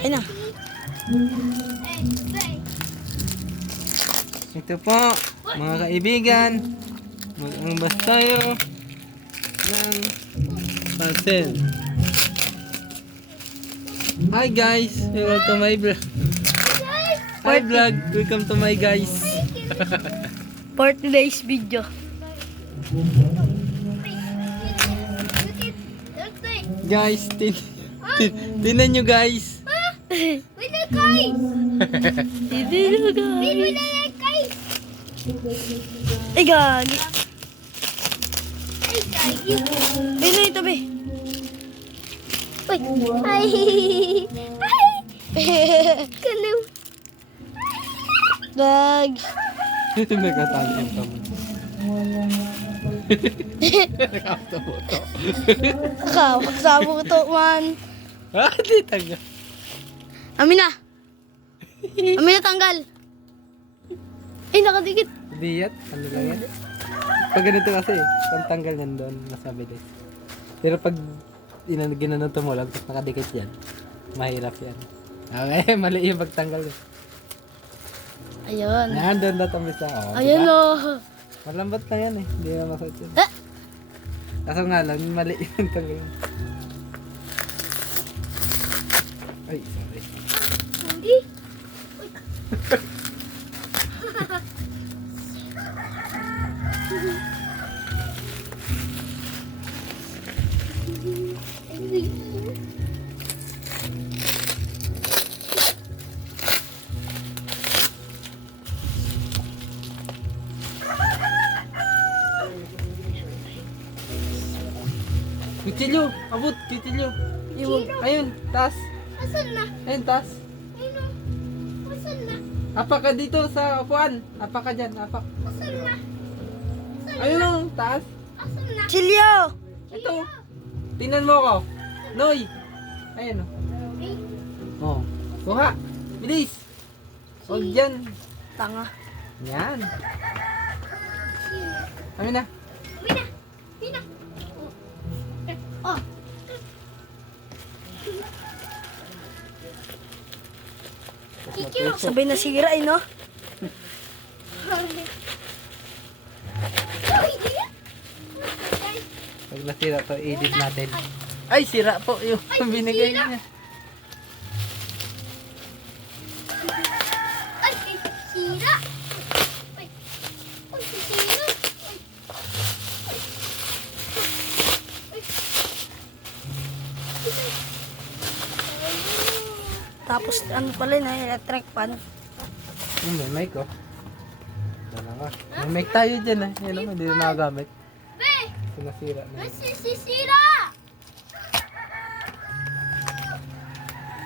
Ayun na. Ito po, mga kaibigan. Mag-unbox tayo ng parcel. Hi guys, welcome to my vlog. Hi vlog, welcome to my guys. For today's video. Guys, tinan nyo guys. Wait na guys. Dito guys. Ay gagi. Ay na ito be. Uy. Ay. Ay. Kanu. Dag. Ito nagkatali yung kamo. Nakakabuto. Nakakabuto man. Ah, di taga. Amin na. Amin na tanggal. Ay nakadikit. Diyat, ano lang yan? Pag ganito kasi, pantanggal yan doon, masabilis. Pero pag ginanito mo lang, tapos nakadikit yan, mahirap yan. Okay, mali yung pagtanggal. Ayun. Yan, doon na tamis na. Oh, Ayun diba? o. Malambat na yan eh, hindi na masakit yan. Eh? Kaso nga lang, mali yung tanggal. Ay, sorry. Hindi. Kitilyo! Abot! Kitilyo! Iwag. Ayun! Taas! Asan na? Ayun! Taas! Ayun o. Asan na? Apa ka dito sa upuan! Apa ka dyan! Apa! Asan na? Ayun o! Taas! Asan na? Chilyo! Ito! Tingnan mo ako! Noy! Ayun o! Oh! Kuha! Bilis! Huwag dyan! Tanga. Yan! Amin na! Mina! Mina! Oh! Sabay na sira eh, no? Pag nasira to, edit natin. Ay! Sira po yung binigay niya. Ay, sira! Ay, sira! Tapos ano pala na electric fan. May mic oh. Dalawa. May mic tayo dyan eh. Yan naman, hindi na nagagamit. Sinasira na yun. Sisira!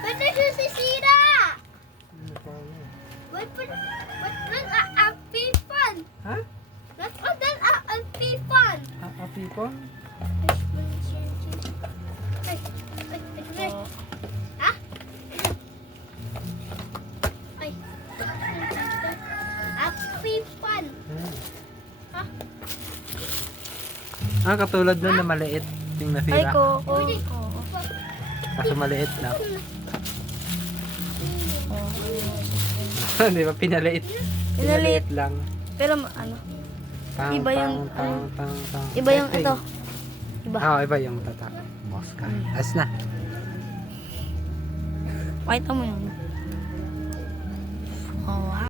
Ba't sisira? Ano pa yun? What a fun? Ha? That's what that a fun. People? Ay, ha? Ay. Happy fun. Ha? Ah, katulad nun na maliit yung nasira. ko. Kaso maliit na. Di ba pinaliit? Pinaliit. lang. Pero ano? Tang, Iba yung, tang. Iba yung ito. Iba. Ah, iba yung tatak. Boss ka. As na. Pakita mo yun. Oh,